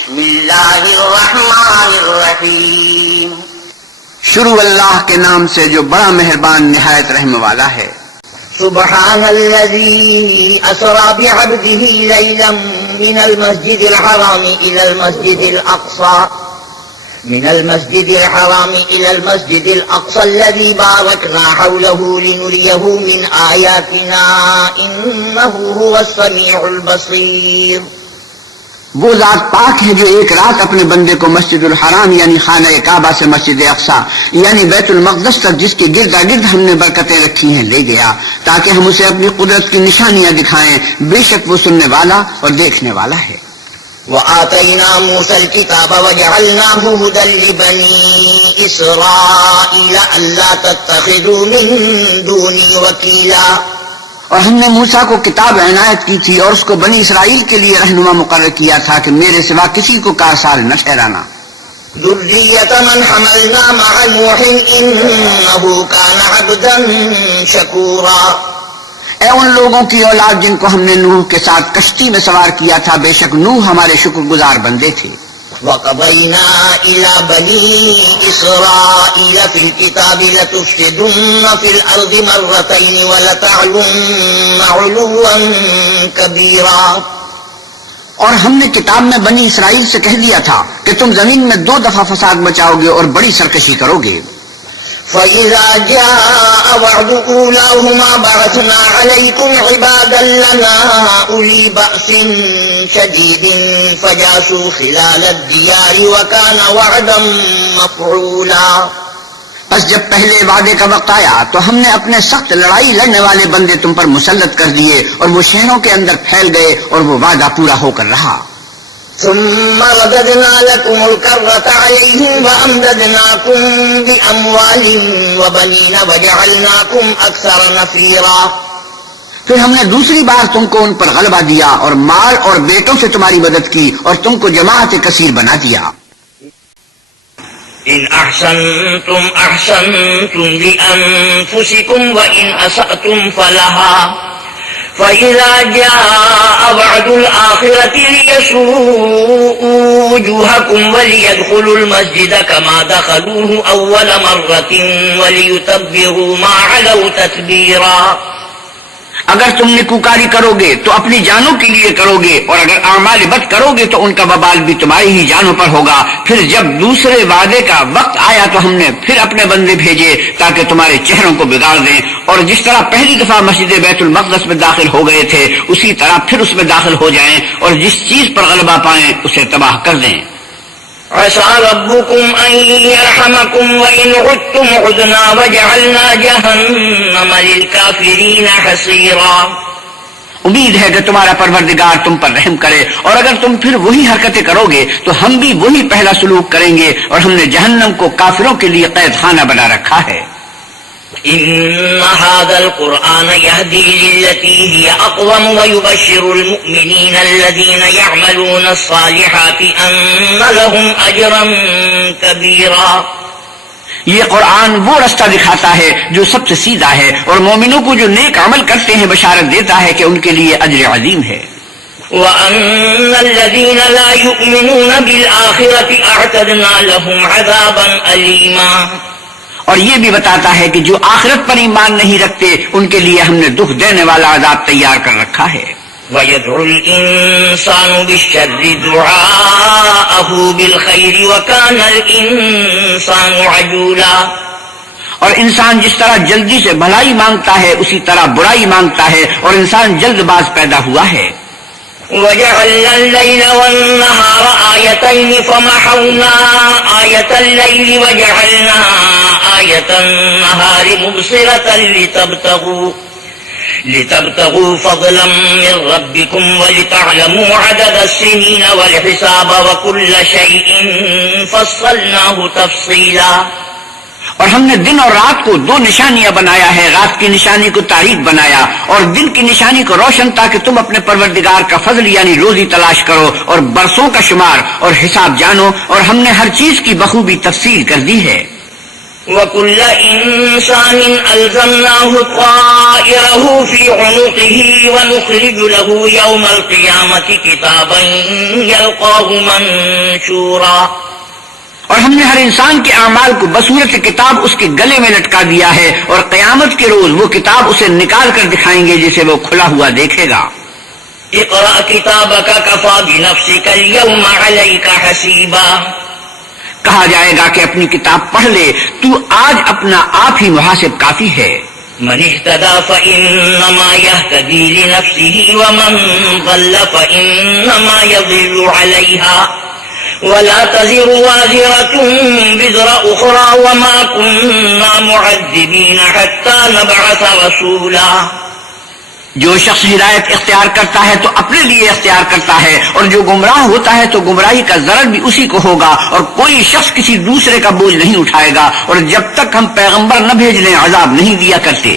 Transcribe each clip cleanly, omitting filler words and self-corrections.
بسم اللہ الرحمن الرحیم. شروع اللہ کے نام سے جو بڑا مہربان نہایت رحم والا ہے. سبحان الذي أسرى بعبده ليلا من المسجد الحرام إلى المسجد الأقصى الذي باركنا حوله لنريه من آياتنا إنه هو السميع البصير. وہ ذات پاک ہے جو ایک رات اپنے بندے کو مسجد الحرام یعنی خانہ کعبہ سے مسجد اقصی یعنی بیت المقدس تک جس کے گردا گرد ہم نے برکتیں رکھی ہیں لے گیا تاکہ ہم اسے اپنی قدرت کی نشانیاں دکھائیں. بے شک وہ سننے والا اور دیکھنے والا ہے. وآتينا موسى الكتاب وجعلناه هدى لبني إسرائيل ألا تتخذوا من دوني وكيلا. اور ہم نے موسیٰ کو کتاب عنایت کی تھی اور اس کو بنی اسرائیل کے لیے رہنما مقرر کیا تھا کہ میرے سوا کسی کو کارسار نہ ٹھہرانا. ذرية من حملنا مع نوح إنه كان عبدا شكورا. اے ان لوگوں کی اولاد جن کو ہم نے نوح کے ساتھ کشتی میں سوار کیا تھا، بے شک نوح ہمارے شکر گزار بندے تھے. وَقَضَيْنَا إِلَى بَنِي إِسْرَائِيلَ فِي الْكِتَابِ لَتُفْسِدُنَّ فِي الْأَرْضِ مَرَّتَيْنِ وَلَتَعْلُنَّ عُلُوًّا كَبِيرًا. اور ہم نے کتاب میں بنی اسرائیل سے کہہ دیا تھا کہ تم زمین میں 2 دفعہ فساد مچاؤ گے اور بڑی سرکشی کرو گے. فَإِذَا جَاءَ وَعْدُ أُولَاهُمَا بَعَثْنَا عَلَيْكُمْ عِبَادًا لَّنَا أُولِي بَأْسٍ شَدِيدٍ فَجَاسُوا خِلَالَ الدِّيَارِ وَكَانَ وَعْدًا مَّفْعُولًا. بس جب پہلے وعدے کا وقت آیا تو ہم نے اپنے سخت لڑائی لڑنے والے بندے تم پر مسلط کر دیے اور وہ شہروں کے اندر پھیل گئے اور وہ وعدہ پورا ہو کر رہا. ثم رددنا لكم الكرة عليهم وأمددناكم بأموال وبنين وجعلناكم أكثر نفيرا. پھر ہم نے دوسری بار تم کو ان پر غلبہ دیا اور مال اور بیٹوں سے تمہاری مدد کی اور تم کو جماعت کثیر بنا دیا. إن أحسنتم أحسنتم لأنفسكم وإن أسأتم فلها فإذا جاء وعد الآخرة ليسوءوا وجوهكم وليدخلوا المسجد كما دخلوه أول مرة وليتبروا ما علوا تتبيرا. اگر تم نیکوکاری کرو گے تو اپنی جانوں کے لیے کرو گے اور اگر اعمال بد کرو گے تو ان کا وبال بھی تمہاری ہی جانوں پر ہوگا. پھر جب دوسرے وعدے کا وقت آیا تو ہم نے پھر اپنے بندے بھیجے تاکہ تمہارے چہروں کو بگاڑ دیں اور جس طرح پہلی دفعہ مسجد بیت المقدس میں داخل ہو گئے تھے اسی طرح پھر اس میں داخل ہو جائیں اور جس چیز پر غلبہ پائیں اسے تباہ کر دیں. عسى ربكم أن يرحمكم وإن عدتم عدنا وجعلنا جهنم للكافرين حصيرا. امید ہے کہ تمہارا پروردگار تم پر رحم کرے اور اگر تم پھر وہی حرکتیں کرو گے تو ہم بھی وہی پہلا سلوک کریں گے اور ہم نے جہنم کو کافروں کے لیے قید خانہ بنا رکھا ہے. إن هذا القرآن يهدي للتي هي أقوم ويبشر المؤمنين الذين يعملون الصالحات أن لهم أجرا كبيرا. یہ قرآن وہ رستہ دکھاتا ہے جو سب سے سیدھا ہے اور مومنوں کو جو نیک عمل کرتے ہیں بشارت دیتا ہے کہ ان کے لیے اجر عظیم ہے. وَأَنَّ الَّذِينَ لَا يُؤْمِنُونَ بِالْآخِرَةِ أَعْتَدْنَا لَهُمْ عَذَابًا أَلِيمًا. اور یہ بھی بتاتا ہے کہ جو آخرت پر ایمان نہیں رکھتے ان کے لیے ہم نے دکھ دینے والا عذاب تیار کر رکھا ہے. وَيَدْعُ الْإِنسَانُ بِالشَّرِّ دُعَاءَهُ بِالْخَيْرِ وَكَانَ الْإِنسَانُ عَجُولًا. اور انسان جس طرح جلدی سے بھلائی مانگتا ہے اسی طرح برائی مانگتا ہے اور انسان جلد باز پیدا ہوا ہے. وَجَعَلْنَا اللَّيْلَ وَالنَّهَارَ آيَتَيْنِ فَمَحَوْنَا آيَةَ اللَّيْلِ وَجَعَلْنَا آيَةَ النَّهَارِ مُبْصِرَةً لِتَبْتَغُوا فَضْلًا مِّن رَّبِّكُمْ وَلِتَعْلَمُوا عَدَدَ السِّنِينَ وَالْحِسَابَ وَكُلَّ شَيْءٍ فَصَّلْنَاهُ تَفْصِيلًا. اور ہم نے دن اور رات کو 2 نشانیاں بنایا ہے، رات کی نشانی کو تاریک بنایا اور دن کی نشانی کو روشن، تاکہ تم اپنے پروردگار کا فضل یعنی روزی تلاش کرو اور برسوں کا شمار اور حساب جانو، اور ہم نے ہر چیز کی بخوبی تفصیل کر دی ہے. وَكُلَّ إِنسَانٍ أَلْزَمْنَاهُ طَائِرَهُ فِي عُنُقِهِ وَنُخْرِجُ لَهُ يَوْمَ الْقِيَامَةِ كِتَابًا يَلْقَاهُ مَنشُورًا. اور ہم نے ہر انسان کے اعمال کو بصورت کتاب اس کے گلے میں لٹکا دیا ہے، اور قیامت کے روز وہ کتاب اسے نکال کر دکھائیں گے جسے وہ کھلا ہوا دیکھے گا. اقرأ كتابك كفى بنفسك اليوم عليك حسيبا. کہا جائے گا کہ اپنی کتاب پڑھ لے، تو آج اپنا آپ ہی محاسب کافی ہے. من اهتدى فإنما يهتدي لنفسه ومن ضل فإنما يضل عليها ولا تزر وازرة وزر أخرى وما كنا معذبين حتى نبعث رسولا. جو شخص ہدایت اختیار کرتا ہے تو اپنے لیے اختیار کرتا ہے، اور جو گمراہ ہوتا ہے تو گمراہی کا ضرر بھی اسی کو ہوگا، اور کوئی شخص کسی دوسرے کا بوجھ نہیں اٹھائے گا، اور جب تک ہم پیغمبر نہ بھیج لیں عذاب نہیں دیا کرتے.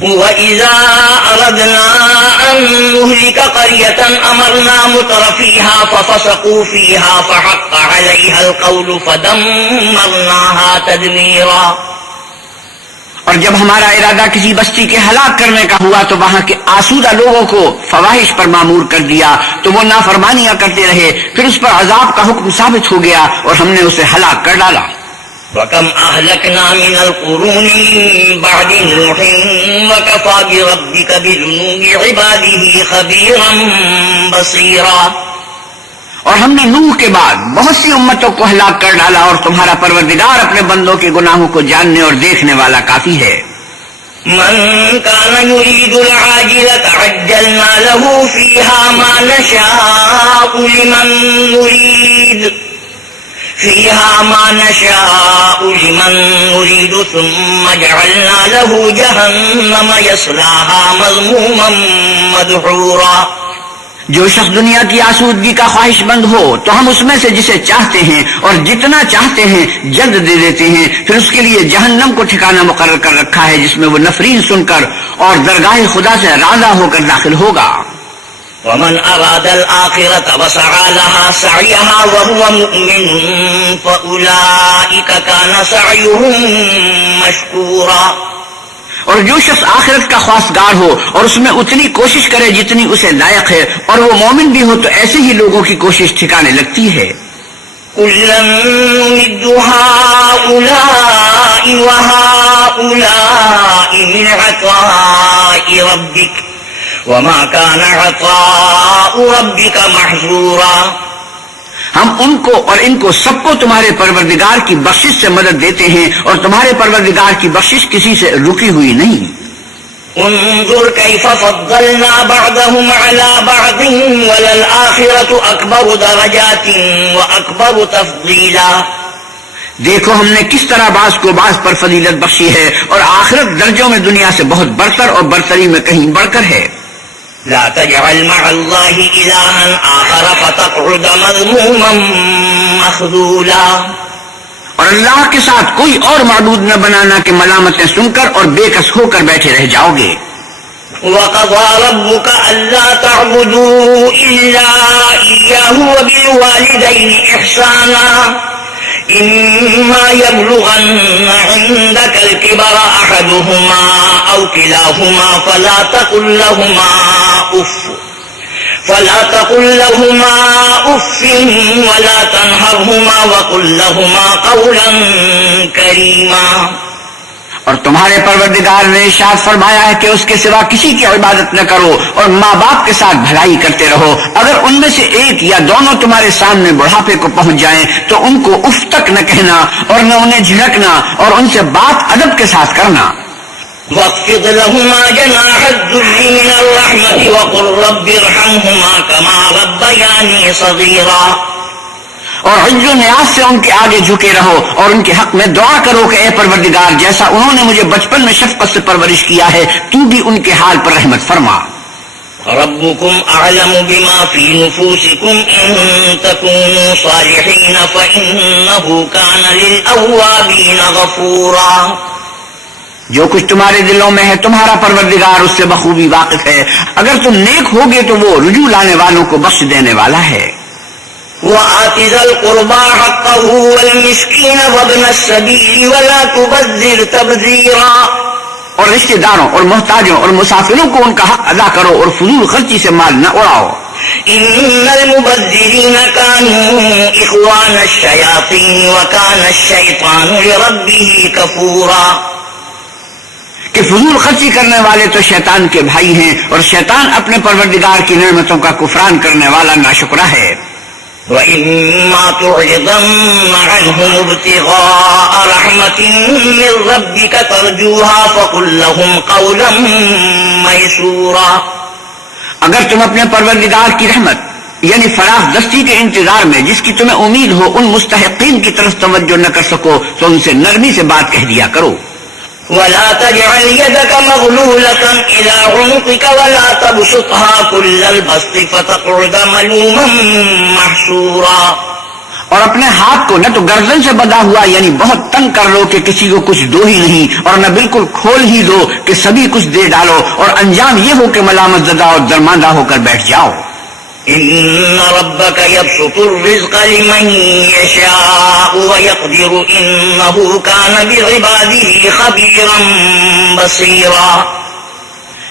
وَإِذَا أَرَدْنَا أَن نُّهْلِكَ قَرْيَةً أَمَرْنَا مُتْرَفِيهَا فَفَسَقُوا فِيهَا فَحَقَّ عَلَيْهَا الْقَوْلُ فَدَمَّرْنَاهَا تَدْمِيرًا. اور جب ہمارا ارادہ کسی بستی کے ہلاک کرنے کا ہوا تو وہاں کے آسودہ لوگوں کو فواحش پر معمور کر دیا، تو وہ نافرمانیاں کرتے رہے، پھر اس پر عذاب کا حکم ثابت ہو گیا اور ہم نے اسے ہلاک کر ڈالا. وَكَمْ أَهْلَكْنَا مِنَ الْقُرُونِ مِن بَعْدِ نُوحٍ وَكَفَىٰ بِرَبِّكَ بِذُنُوبِ عِبَادِهِ خَبِيرًا بَصِيرًا. اور ہم نے نوح کے بعد بہت سی امتوں کو ہلاک کر ڈالا، اور تمہارا پروردگار اپنے بندوں کے گناہوں کو جاننے اور دیکھنے والا کافی ہے. من كان يريد العاجلة عجلنا له فيها ما نشاء لمن نريد ثم جعلنا له جهنم يصلاها مذموما مدحورا. جو شخص دنیا کی آسودگی کا خواہش مند ہو تو ہم اس میں سے جسے چاہتے ہیں اور جتنا چاہتے ہیں جلد دے دیتے ہیں، پھر اس کے لیے جہنم کو ٹھکانہ مقرر کر رکھا ہے جس میں وہ نفرین سن کر اور درگاہ خدا سے راضی ہو کر داخل ہوگا. ومن أراد الآخرة وسعى لها سعيها وهو مؤمن فأولئك كان سعيهم مشكورا. اور جو شخص آخرت کا خواستگار ہو اور اس میں اتنی کوشش کرے جتنی اسے لائق ہے، اور وہ مومن بھی ہو، تو ایسے ہی لوگوں کی کوشش ٹھکانے لگتی ہے. كُلًّا نُّمِدُّ هَٰؤُلَاءِ وَهَٰؤُلَاءِ مِنْ عَطَاءِ رَبِّكَ وَمَا كَانَ عَطَاءُ رَبِّكَ مَحْظُورًا. ہم ان کو اور ان کو سب کو تمہارے پروردگار کی بخشش سے مدد دیتے ہیں، اور تمہارے پروردگار کی بخشش کسی سے رکی ہوئی نہیں. انظر كيف فضلنا بعضهم على بعض وللآخرة أكبر درجات وأكبر تفضيلا. دیکھو ہم نے کس طرح بعض کو بعض پر فضیلت بخشی ہے، اور آخرت درجوں میں دنیا سے بہت برتر اور برتری میں کہیں بڑھ کر ہے. لا تجعل مع الله إلها آخر فتقعد مذموما مخذولا. اور اللہ کے ساتھ کوئی اور معبود نہ بنانا کہ ملامتیں سن کر اور بے کس ہو کر بیٹھے رہ جاؤ گے. وَقَضَىٰ رَبُّكَ أَلَّا تَعْبُدُوا إِلَّا إِيَّاهُ وَبِالْوَالِدَيْنِ إِحْسَانًا إِمَّا يَبْلُغَنَّ عِندَكَ الْكِبَرَ أَحَدُهُمَا أَوْ كِلَاهُمَا فَلَا تَقُل لَّهُمَا أُفٍّ وَلَا تَنْهَرْهُمَا وَقُل لَّهُمَا قَوْلًا كَرِيمًا. اور تمہارے پروردگار نے ارشاد فرمایا ہے کہ اس کے سوا کسی کی عبادت نہ کرو، اور ماں باپ کے ساتھ بھلائی کرتے رہو. اگر ان میں سے ایک یا دونوں تمہارے سامنے بڑھاپے کو پہنچ جائیں تو ان کو اف تک نہ کہنا اور نہ انہیں جھڑکنا، اور ان سے بات ادب کے ساتھ کرنا. وَاخْفِضْ لَهُمَا جَنَاحَ الذُّلِّ مِنَ الرَّحْمَةِ وَقُل رَّبِّ ارْحَمْهُمَا كَمَا رَبَّيَانِي صَغِيرًا. اور عجز و نیاز سے ان کے آگے جھکے رہو، اور ان کے حق میں دعا کرو کہ اے پروردگار، جیسا انہوں نے مجھے بچپن میں شفقت سے پرورش کیا ہے، تو بھی ان کے حال پر رحمت فرما. رَبُّكُمْ أَعْلَمُ بِمَا فِي نُفُوسِكُمْ إِن تَكُونُوا صَالِحِينَ فَإِنَّهُ كَانَ لِلْأَوَّابِينَ غَفُورًا. جو کچھ تمہارے دلوں میں ہے تمہارا پروردگار اس سے بخوبی واقف ہے. اگر تم نیک ہوگے تو وہ رجوع لانے والوں کو بخش دینے والا ہے. وآت ذا القربى حقه والمسكين وابن السبيل ولا تبذر تبذيرا. اور رشتہ داروں اور محتاجوں اور مسافروں کو ان کا حق ادا کرو اور فضول خرچی سے مال نہ اڑاؤ. ان المبذرین كانوا اخوان الشیاطین وكان الشیطان لربه کفورا. کہ فضول خرچی کرنے والے تو شیطان کے بھائی ہیں اور شیطان اپنے پروردگار کی نعمتوں کا کفران کرنے والا ناشکرا ہے. وَإِمَّا تُعْرِضَنَّ عَنْهُمُ ابْتِغَاءَ رَحْمَةٍ مِّن رَّبِّكَ تَرْجُوهَا فَقُل لَّهُمْ قَوْلًا مَّيْسُورًا. اگر تم اپنے پروردگار کی رحمت یعنی فراخ دستی کے انتظار میں جس کی تمہیں امید ہو ان مستحقین کی طرف توجہ نہ کر سکو تو ان سے نرمی سے بات کہہ دیا کرو. وَلَا تَجْعَلْ يَدَكَ مَغْلُولَةً إِلَىٰ عُنُقِكَ وَلَا تَبْسُطْهَا كُلَّ الْبَسْطِ فَتَقْعُدَ مَلُومًا مَّحْسُورًا. اور اپنے ہاتھ کو نہ تو گردن سے بندھا ہوا یعنی بہت تنگ کر لو کہ کسی کو کچھ دو ہی نہیں اور نہ بالکل کھول ہی دو کہ سبھی کچھ دے ڈالو اور انجام یہ ہو کہ ملامت زدہ اور درماندہ ہو کر بیٹھ جاؤ. ان ربك يبسط الرزق لمن يشاء ويقدر انه كان بعباده خبيرا بصيرا.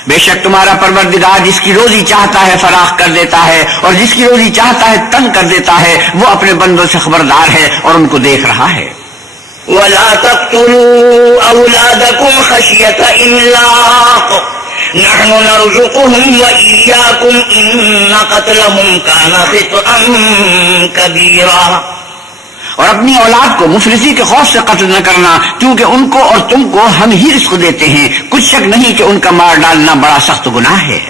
بے شک تمہارا پروردگار جس کی روزی چاہتا ہے فراخ کر دیتا ہے اور جس کی روزی چاہتا ہے تنگ کر دیتا ہے وہ اپنے بندوں سے خبردار ہے اور ان کو دیکھ رہا ہے. ولا تقتلوا اولادكم خشية املاق نحن نرزقهم وإياكم ان قتلهم كان خطأ كبيرا. اور اپنی اولاد کو مفلسی کے خوف سے قتل نہ کرنا کیونکہ ان کو اور تم کو ہم ہی رزق دیتے ہیں. کچھ شک نہیں کہ ان کا مار ڈالنا بڑا سخت گناہ ہے.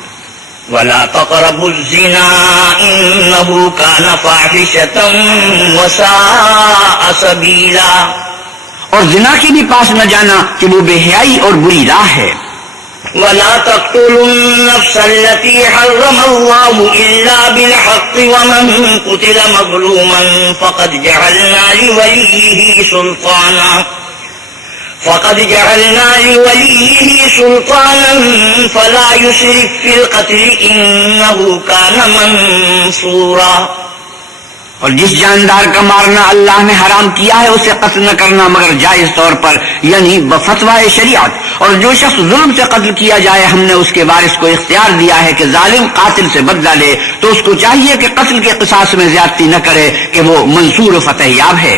ولا تقربوا الزنا انه كان فاحشة وساء سبيلا. اور زنا کی بھی پاس نہ جانا کہ وہ بے حیائی اور بری راہ ہے. ولا تقتلوا النفس التي حرم الله إلا بالحق ومن قتل مظلوما فقد جعلنا لوليه سلطانا فلا يسرف في القتل إنه كان منصورا. اور جس جاندار کا مارنا اللہ نے حرام کیا ہے اسے قتل نہ کرنا مگر جائز طور پر یعنی بفتوائے شریعت. اور جو شخص ظلم سے قتل کیا جائے ہم نے اس کے وارث کو اختیار دیا ہے کہ ظالم قاتل سے بدلہ لے تو اس کو چاہیے کہ قتل کے قصاص میں زیادتی نہ کرے کہ وہ منصور و فتح یاب ہے.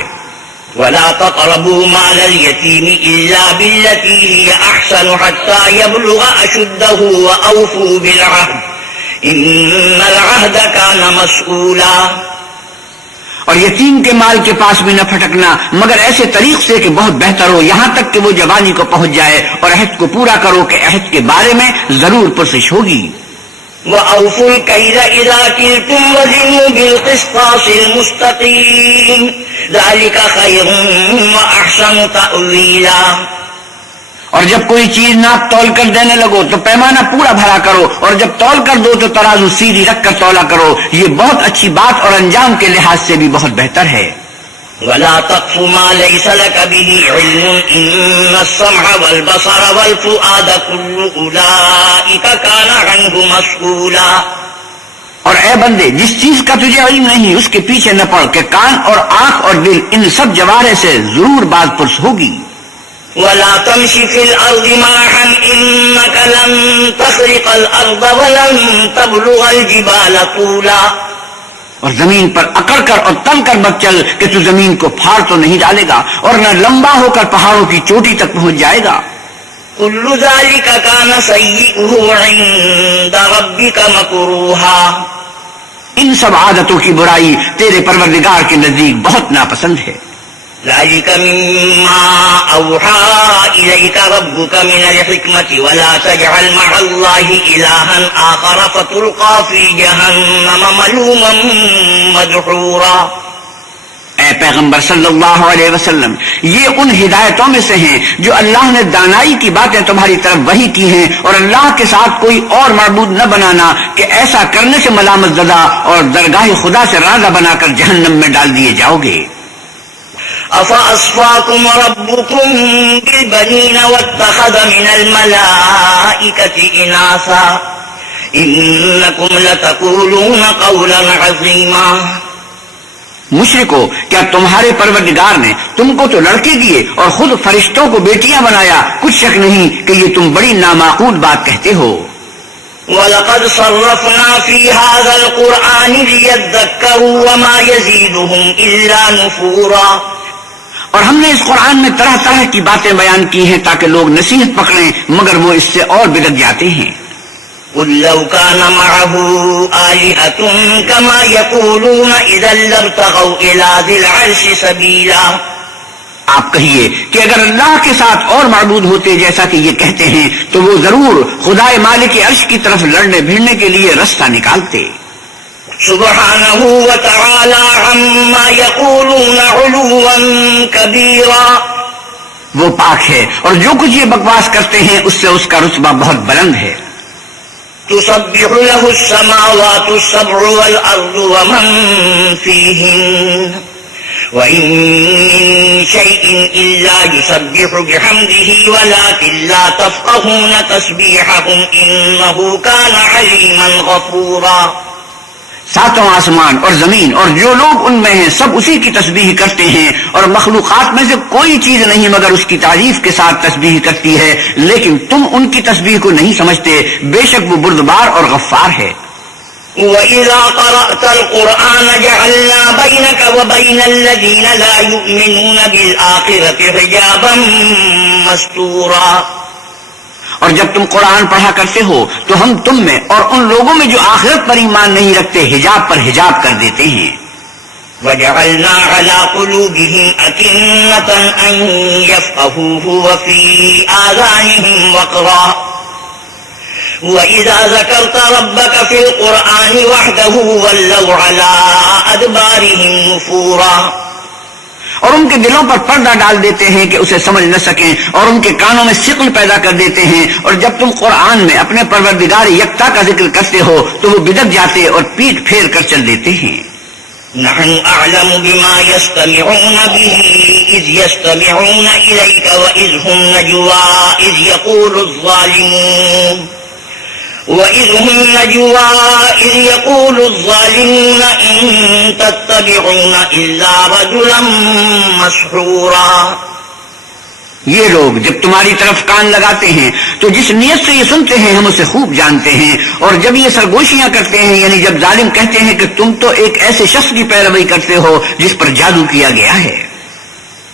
ولا تقربوا مال اليتيم إلا بالتي هي أحسن حتى يبلغ أشده وأوفوا بالعهد إن العهد كان مسؤولا. اور یتیم کے مال کے پاس بھی نہ پھٹکنا مگر ایسے طریق سے کہ بہت بہتر ہو یہاں تک کہ وہ جوانی کو پہنچ جائے اور عہد کو پورا کرو کہ عہد کے بارے میں ضرور پرسش ہوگی. وَأَوْفُوا الْكَيْلَ إِذَا كِلْتُمْ وَزِنُوا بِالْقِسْطَاسِ الْمُسْتَقِيمِ ذَلِكَ خَيْرٌ وَأَحْسَنُ تَأْوِيلًا. اور جب کوئی چیز ناپ تول کر دینے لگو تو پیمانہ پورا بھرا کرو اور جب تول کر دو تو ترازو سیدھی رکھ کر تولا کرو. یہ بہت اچھی بات اور انجام کے لحاظ سے بھی بہت بہتر ہے. ولا تقف ما ليس لك به علم إن السمع والبصر والفؤاد كل أولئك كان عنه مسؤولا. اور اے بندے جس چیز کا تجھے علم نہیں اس کے پیچھے نہ پڑ کہ کان اور آنکھ اور دل ان سب جوارے سے ضرور بات پرس ہوگی. ولا تمش في الأرض مرحا إنك لن تخرق الأرض ولن تبلغ الجبال طولا. اور زمین پر اکڑ کر اور تن کر مت چل کہ تو زمین کو پھاڑ تو نہیں ڈالے گا اور نہ لمبا ہو کر پہاڑوں کی چوٹی تک پہنچ جائے گا. كل ذلك كان سيئه عند ربك مكروها. ان سب عادتوں کی برائی تیرے پروردگار کے نزدیک بہت ناپسند ہے. ذلك مما أوحى إليك ربك من الحكمة ولا تجعل مع الله إلها آخر فتلقى في جهنم ملوما مدحورا. اے پیغمبر صلی اللہ علیہ وسلم یہ ان ہدایتوں میں سے ہیں جو اللہ نے دانائی کی باتیں تمہاری طرف وحی کی ہیں اور اللہ کے ساتھ کوئی اور معبود نہ بنانا کہ ایسا کرنے سے ملامت زدہ اور درگاہ خدا سے راضہ بنا کر جہنم میں ڈال دیے جاؤ گے. أفأصفاكم ربكم بالبنين واتخذ من الملائكة إناثا إنكم لتقولون قولا عظيما. مشرکو، کیا تمہارے پروردگار نے تم کو تو لڑکے دیے اور خود فرشتوں کو بیٹیاں بنایا؟ کچھ شک نہیں کہ یہ تم بڑی نامعقول بات کہتے ہو۔ وَلَقَدْ صَرَّفْنَا فِي هَذَا الْقُرْآنِ لِيَذَّكَّرُوا وَمَا يَزِيدُهُمْ إِلَّا نُفُورًا، اور ہم نے اس قرآن میں طرح طرح کی باتیں بیان کی ہیں تاکہ لوگ نصیحت پکڑیں، مگر وہ اس سے اور بگڑ جاتے ہیں۔ قُلْ لَوْ كَانَ مَعَهُ آلِهَةٌ كَمَا يَقُولُونَ إِذًا لَّابْتَغَوْا إِلَىٰ ذِي الْعَرْشِ سَبِيلًا، آپ کہیے کہ اگر اللہ کے ساتھ اور معبود ہوتے جیسا کہ یہ کہتے ہیں تو وہ ضرور خدائے مالک عرش کی طرف لڑنے بھیڑنے کے لیے رستہ نکالتے۔ سبحانہ وتعالی عما یقولون علوا کبیرا، وہ پاک ہے اور جو کچھ یہ بکواس کرتے ہیں اس سے اس کا رتبہ بہت بلند ہے۔ تسبح له السماوات السبع والأرض ومن فيهن وإن من شيء إلا يسبح بحمده ولكن لا تفقهون تسبيحهم إنه كان عليما غفورا۔ ساتوں آسمان اور زمین اور جو لوگ ان میں ہیں سب اسی کی تسبیح کرتے ہیں، اور مخلوقات میں سے کوئی چیز نہیں مگر اس کی تعریف کے ساتھ تسبیح کرتی ہے، لیکن تم ان کی تسبیح کو نہیں سمجھتے، بے شک وہ بردبار اور غفار ہے۔ وَإِذَا قَرَأْتَ الْقُرْآنَ جَعَلْنَا بَيْنَكَ وَبَيْنَ الَّذِينَ لَا يُؤْمِنُونَ بِالْآخِرَةِ حِجَابًا مَسْتُورًا، اور جب تم قرآن پڑھا کرتے ہو تو ہم تم میں اور ان لوگوں میں جو آخرت پر ایمان نہیں رکھتے حجاب پر حجاب کر دیتے ہیں۔ وَجَعَلْنَا عَلَىٰ قُلُوبِهِمْ أَكِنَّةً أَن يَفْقَهُوهُ وَفِي آذَانِهِمْ وَقْرًا وَإِذَا ذَكَرْتَ رَبَّكَ فِي الْقُرْآنِ وَحْدَهُ وَلَّوْا عَلَىٰ أَدْبَارِهِمْ نُفُورًا، اور ان کے دلوں پر پردہ ڈال دیتے ہیں کہ اسے سمجھ نہ سکیں، اور ان کے کانوں میں ثقل پیدا کر دیتے ہیں، اور جب تم قرآن میں اپنے پروردگار یکتا کا ذکر کرتے ہو تو وہ بدک جاتے اور پیٹ پھیر کر چل دیتے ہیں۔ نحن أعلم بما يستمعون به إذ يستمعون إليك وإذ هم نجوى إذ يقول الظالمون إن تتبعون إلا رجلا مسحورا۔ یہ لوگ جب تمہاری طرف کان لگاتے ہیں تو جس نیت سے یہ سنتے ہیں ہم اسے خوب جانتے ہیں، اور جب یہ سرگوشیاں کرتے ہیں یعنی جب ظالم کہتے ہیں کہ تم تو ایک ایسے شخص کی پیروی کرتے ہو جس پر جادو کیا گیا ہے۔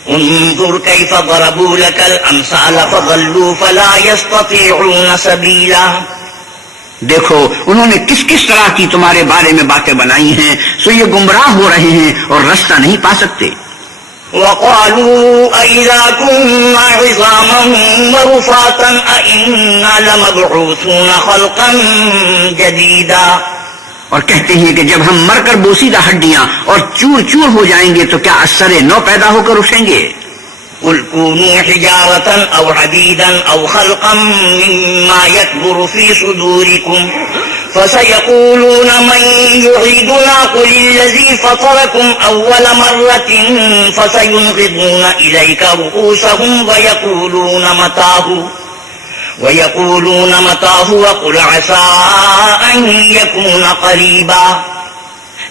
انظر كيف ضربوا لك الأمثال فضلوا فلا يستطيعون سبيلا، دیکھو انہوں نے کس کس طرح کی تمہارے بارے میں باتیں بنائی ہیں، سو یہ گمراہ ہو رہے ہیں اور رستہ نہیں پا سکتے۔ وقالوا أئذا كنا عظاما ورفاتا أئنا لمبعوثون خلقا جديدا، اور کہتے ہیں کہ جب ہم مر کر بوسیدہ ہڈیاں اور چور چور ہو جائیں گے تو کیا اثر نو پیدا ہو کر اٹھیں گے؟ قل كونوا حجارة أو حديدا أو خلقا مما يكبر في صدوركم فسيقولون من يعيدنا قل الذي فطركم أول مرة فسينغضون إليك رؤوسهم ويقولون متاه وقل عسى أن يكون قريبا۔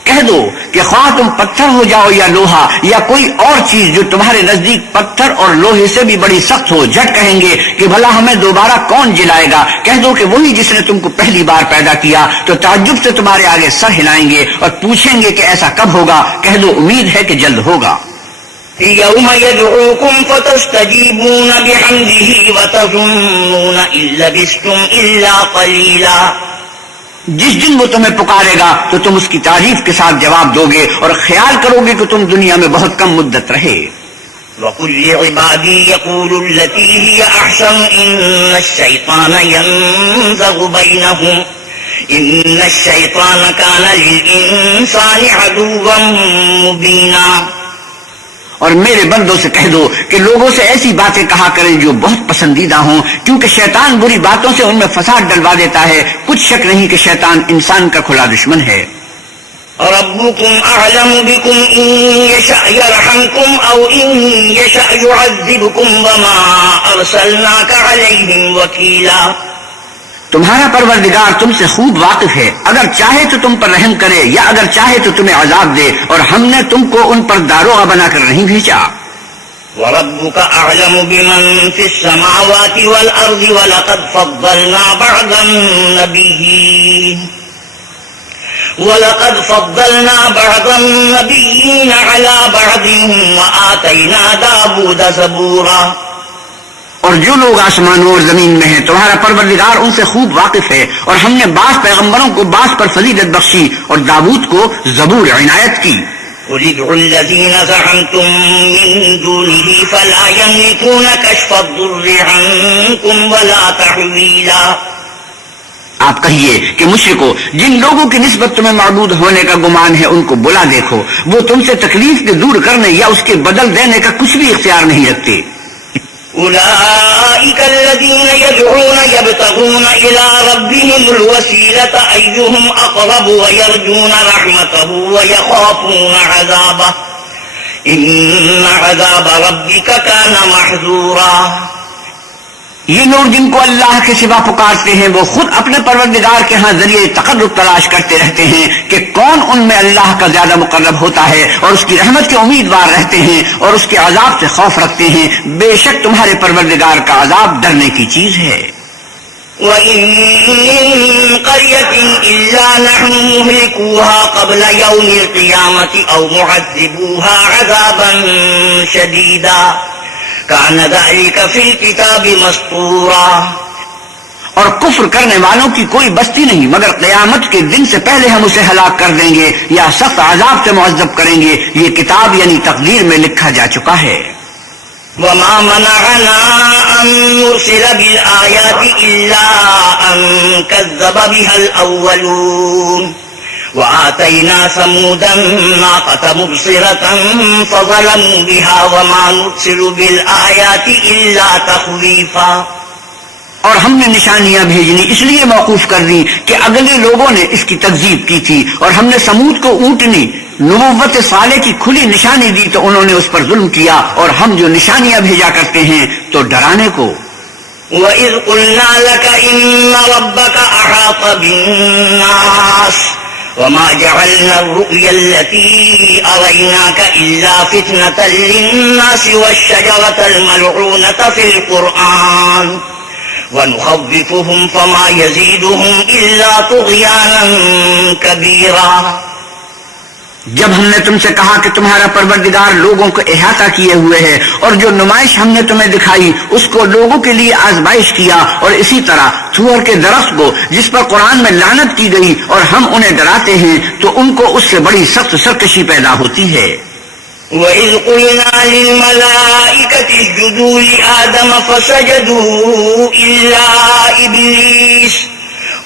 کہہ دو کہ خواہ تم پتھر ہو جاؤ یا لوہا یا کوئی اور چیز جو تمہارے نزدیک پتھر اور لوہے سے بھی بڑی سخت ہو، جھٹ کہیں گے کہ بھلا ہمیں دوبارہ کون جلائے گا؟ کہہ دو کہ وہی جس نے تم کو پہلی بار پیدا کیا، تو تعجب سے تمہارے آگے سر ہلائیں گے اور پوچھیں گے کہ ایسا کب ہوگا؟ کہہ دو امید ہے کہ جلد ہوگا۔ يوم يدعوكم فتستجيبون بحمده وتظنون إن لبثتم إلا قليلا، جس دن وہ تمہیں پکارے گا تو تم اس کی تعریف کے ساتھ جواب دو گے اور خیال کرو گے کہ تم دنیا میں بہت کم مدت رہے۔ وَقُلْ لِعِبَادِي يَقُولُوا الَّتِي هِيَ أَحْسَنُ إِنَّ الشَّيْطَانَ كَانَ لِلْإِنسَانِ عَدُوًّا مُبِينًا، اور میرے بندوں سے کہہ دو کہ لوگوں سے ایسی باتیں کہا کریں جو بہت پسندیدہ ہوں، کیونکہ شیطان بری باتوں سے ان میں فساد ڈلوا دیتا ہے۔ کچھ شک نہیں کہ شیطان انسان کا کھلا دشمن ہے۔ ربكم أعلم بكم إن يشأ يرحمكم أو إن يشأ يعذبكم وما أرسلناك عليهم وكيلا، تمہارا پروردگار تم سے خوب واقف ہے، اگر چاہے تو تم پر رحم کرے یا اگر چاہے تو تمہیں عذاب دے، اور ہم نے تم کو ان پر داروغہ بنا کر نہیں بھیجا۔ وَرَبُّكَ أَعْلَمُ بِمَن فِي السَّمَاوَاتِ وَالْأَرْضِ وَلَقَدْ فَضَّلْنَا بَعْضَ النَّبِيِّينَ عَلَى بَعْضٍ وَآتَيْنَا دَاوُودَ زَبُورًا۔ اور جو لوگ آسمانوں اور زمین میں ہیں تمہارا پروردگار ان سے خوب واقف ہے، اور ہم نے بعض پیغمبروں کو بعض پر فضیلت بخشی اور داود کو زبور عنایت کی۔ قُلِ ادْعُوا الَّذِينَ زَعَمْتُم مِّن دُونِهِ فَلَا يَمْلِكُونَ كَشْفَ الضُّرِّ عَنكُمْ وَلَا تَحْوِيلًا۔ آپ کہیے کہ مشرکو، جن لوگوں کی نسبت تمہیں معبود ہونے کا گمان ہے ان کو بلا دیکھو، وہ تم سے تکلیف کے دور کرنے یا اس کے بدل دینے کا کچھ بھی اختیار نہیں رکھتے۔ أولئك الذين يدعون يبتغون إلى ربهم الوسيلة أيهم أقرب ويرجون رحمته ويخافون عذابه إن عذاب ربك كان محذورا۔ یہ لوگ جن کو اللہ کے سوا پکارتے ہیں وہ خود اپنے پروردگار کے ہاں ذریعے تقرب تلاش کرتے رہتے ہیں کہ کون ان میں اللہ کا زیادہ مقرب ہوتا ہے، اور اس کی رحمت کے امیدوار رہتے ہیں اور اس کے عذاب سے خوف رکھتے ہیں۔ بے شک تمہارے پروردگار کا عذاب ڈرنے کی چیز ہے۔ وَإِن مِّن قَرْيَةٍ إِلَّا نَحْنُ مُهْلِكُوهَا قَبْلَ يَوْمِ الْقِيَامَةِ أَوْ مُعَذِّبُوهَا عَذَابًا شَدِيدًا كَانَ ذَلِكَ فِي الْكِتَابِ مَسْطُورًا۔ اور کفر کرنے والوں کی کوئی بستی نہیں مگر قیامت کے دن سے پہلے ہم اسے ہلاک کر دیں گے یا سخت عذاب سے معذب کریں گے، یہ کتاب یعنی تقدیر میں لکھا جا چکا ہے۔ وَمَا مَنَعَنَا أَن نُّرْسِلَ بِالْآيَاتِ إِلَّا أَن كَذَّبَ بِهَا الْأَوَّلُونَ وَآتَيْنَا ثَمُودَ النَّاقَةَ مُبْصِرَةً فَظَلَمُوا بِهَا وَمَا نُرْسِلُ بِالْآيَاتِ إِلَّا تَخْوِيفًا۔ اور ہم نے نشانیاں بھیجنی اس لیے موقوف کر دی کہ اگلے لوگوں نے اس کی تکذیب کی تھی، اور ہم نے سمود کو اونٹنی نبوت صالح کی کھلی نشانی دی تو انہوں نے اس پر ظلم کیا، اور ہم جو نشانیاں بھیجا کرتے ہیں تو ڈرانے کو۔ وَإِذْ قُلْنَا لَكَ إِنَّ رَبَّكَ أَحَاطَ بِالنَّاسِ وَمَا جَعَلْنَا الرُّؤْيَا الَّتِي أَرَيْنَاكَ إِلَّا فِتْنَةً لِلنَّاسِ وَالشَّجَرَةَ الْمَلْعُونَةَ فِي الْقُرْآنِ وَنُخَوِّفُهُمْ فَمَا يَزِيدُهُمْ إِلَّا طُغْيَانًا كَبِيرًا۔ جب ہم نے تم سے کہا کہ تمہارا پروردگار لوگوں کو احاطہ کیے ہوئے ہے، اور جو نمائش ہم نے تمہیں دکھائی اس کو لوگوں کے لیے آزمائش کیا، اور اسی طرح تھور کے درخت کو جس پر قرآن میں لعنت کی گئی اور ہم انہیں ڈراتے ہیں تو ان کو اس سے بڑی سخت سرکشی پیدا ہوتی ہے۔ وَإِذْ قُلْنَا لِلْمَلَائِكَةِ اسْجُدُوا لِآدَمَ فَسَجَدُوا إِلَّا إِبْلِيسَ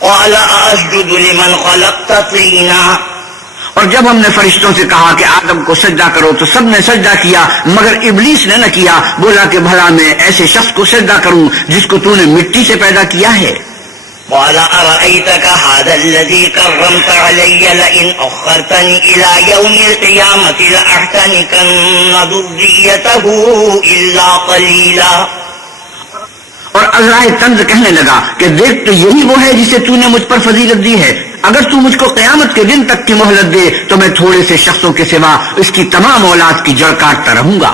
قَالَ أَسْجُدُ لِمَنْ خَلَقْتَ طِينًا۔ اور جب ہم نے فرشتوں سے کہا کہ آدم کو سجدہ کرو تو سب نے سجدہ کیا مگر ابلیس نے نہ کیا، بولا کہ بھلا میں ایسے شخص کو سجدہ کروں جس کو تو نے مٹی سے پیدا کیا ہے۔ قال أرأيتك هذا الذي كرمت علي لئن أخرتني إلى يوم القيامة لأحتنكن ذريته إلا قليلا۔ اور عزرائے طنز کہنے لگا کہ دیکھ تو یہی وہ ہے جسے تو نے مجھ پر فضیلت دی ہے، اگر تو مجھ کو قیامت کے دن تک کی مہلت دے تو میں تھوڑے سے شخصوں کے سوا اس کی تمام اولاد کی جڑ کاٹتا رہوں گا۔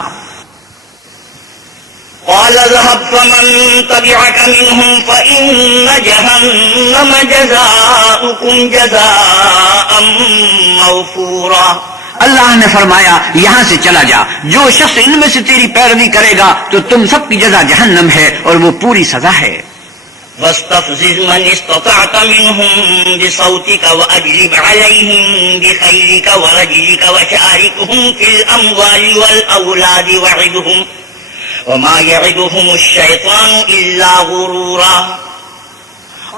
قال اذهب فمن تبعك منهم فإن جهنم جزاؤكم جزاء موفورا۔ اللہ نے فرمایا یہاں سے چلا جا، جو شخص ان میں سے تیری پیروی کرے گا تو تم سب کی جزا جہنم ہے اور وہ پوری سزا ہے۔ واستفزز من استطعت منهم بصوتك وأجلب عليهم بخيلك ورجلك وشاركهم في الأموال والأولاد وعدهم وما يعدهم الشيطان إلا غرورا۔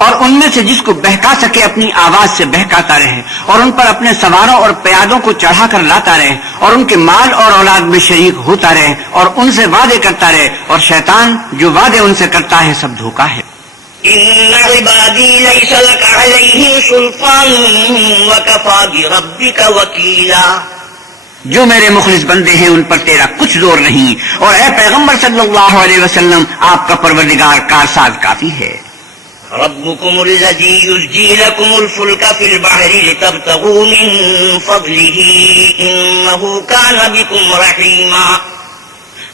اور ان میں سے جس کو بہکا سکے اپنی آواز سے بہکاتا رہے، اور ان پر اپنے سواروں اور پیادوں کو چڑھا کر لاتا رہے، اور ان کے مال اور اولاد میں شریک ہوتا رہے، اور ان سے وعدے کرتا رہے، اور شیطان جو وعدے ان سے کرتا ہے سب دھوکا ہے۔ إن عبادي ليس لك عليهم سلطان وكفى بربك وكيلا۔ جو میرے مخلص بندے ہیں ان پر تیرا کچھ زور نہیں، اور اے پیغمبر صلی اللہ علیہ وسلم آپ کا پروردگار کارساز کافی ہے۔ ربكم الذي يزجي لكم الفلك في البحر لتبتغوا من فضله إنه كان بكم رحيما.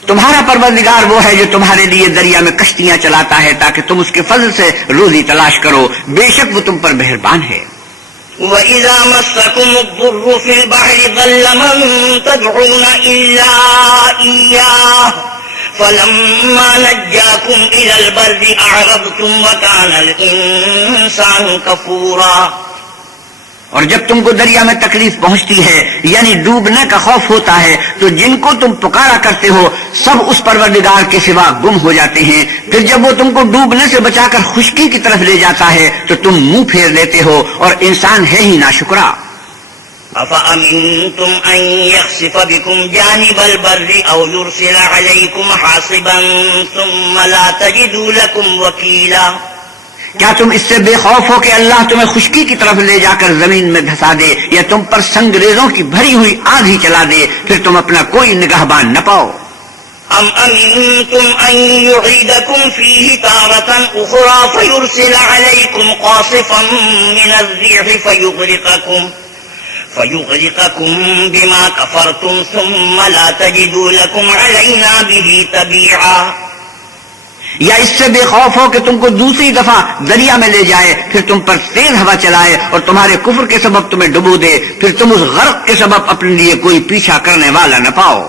تمہارا پروردگار وہ ہے جو تمہارے لیے دریا میں کشتیاں چلاتا ہے تاکہ تم اس کے فضل سے روزی تلاش کرو، بے شک وہ تم پر مہربان ہے. وَإِذَا مَسَّكُمُ الضُّرُّ فِي الْبَحْرِ ضَلَّ مَن تَدْعُونَ إِلَّا إِيَّاهُ فَلَمَّا نَجَّاكُمْ إِلَى الْبَرِّ أَعْرَضْتُمْ وَكَانَ الْإِنسَانُ كَفُورًا. اور جب تم کو دریا میں تکلیف پہنچتی ہے یعنی ڈوبنے کا خوف ہوتا ہے تو جن کو تم پکارا کرتے ہو سب اس پروردگار کے سوا گم ہو جاتے ہیں. پھر جب وہ تم کو ڈوبنے سے بچا کر خشکی کی طرف لے جاتا ہے تو تم منہ پھیر لیتے ہو اور انسان ہے ہی ناشکرا. أَفَأَمِنْتُمْ أَنْ يَخْسِفَ بِكُمْ جَانِبَ الْبَرِّ أَوْ يُرْسِلَ عَلَيْكُمْ حَاصِبًا ثُمَّ لَا تَجِدُوا لَكُمْ وَكِيلًا. کیا تم اس سے بے خوف ہو کہ اللہ تمہیں خشکی کی طرف لے جا کر زمین میں دھسا دے یا تم پر سنگریزوں کی بھری ہوئی آگ ہی چلا دے پھر تم اپنا کوئی نگہبان نہ پاؤ؟ أَمْ أَمِنْتُمْ أَنْ يُعِيدَكُمْ فِيهِ تَارَةً أُخْرَى فَيُرْسِلَ عَلَيْكُمْ قَاصِفًا مِنَ الرِّيحِ فَيُغْرِقَكُمْ بِمَا كَفَرْتُمْ ثُمَّ لَا تَجِدُوا لَكُمْ عَلَيْنَا بِهِ تَبِيعًا. یا اس سے بے خوف ہو کہ تم کو دوسری دفعہ دریا میں لے جائے پھر تم پر تیز ہوا چلائے اور تمہارے کفر کے سبب تمہیں ڈبو دے پھر تم اس غرق کے سبب اپنے لیے کوئی پیچھا کرنے والا نہ پاؤ.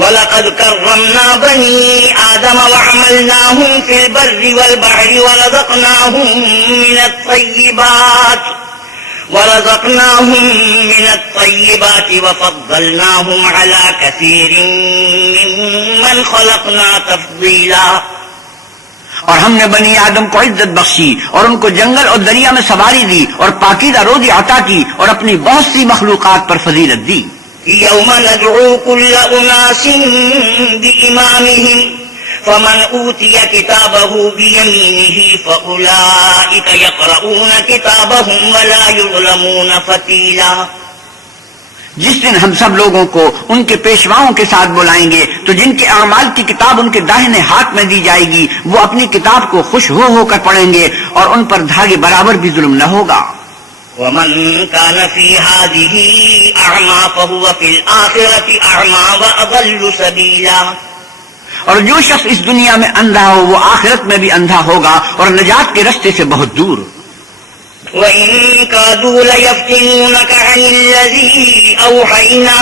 وَلَقَدْ كَرَّمْنَا بَنِي آدَمَ وَحَمَلْنَاهُمْ فِي الْبَرِّ وَالْبَحْرِ وَرَزَقْنَاهُمْ مِنَ الطَّيِّبَاتِ وَفَضَّلْنَاهُمْ عَلَى كَثِيرٍ مِّمَّنْ خَلَقْنَا تَفْضِيلًا. اور ہم نے بنی آدم کو عزت بخشی اور ان کو جنگل اور دریا میں سواری دی اور پاکیزہ روزی عطا کی اور اپنی بہت سی مخلوقات پر فضیلت دی. يَوْمَ نَدْعُو كُلَّ أُنَاسٍ بِإِمَامِهِمْ فَمَنْ أُوتِيَ كِتَابَهُ بِيَمِينِهِ فَأُولَئِكَ يَقْرَؤُونَ كِتَابَهُمْ وَلَا يُظْلَمُونَ فَتِيلًا. جس دن ہم سب لوگوں کو ان کے پیشواؤں کے ساتھ بلائیں گے تو جن کے اعمال کی کتاب ان کے داہنے ہاتھ میں دی جائے گی وہ اپنی کتاب کو خوش ہو کر پڑھیں گے اور ان پر دھاگے برابر بھی ظلم نہ ہوگا. وَمَنْ كَانَ فِي هَذِهِ أَعْمَى فَهُوَ فِي الْآخِرَةِ أَعْمَى وَأَضَلُّ سَبِيلًا. اور جو شخص اس دنیا میں اندھا ہو وہ آخرت میں بھی اندھا ہوگا اور نجات کے رستے سے بہت دور. وَإِن كَادُوا لَيَفْتِنُونَكَ عَنِ الَّذِي أَوْحَيْنَا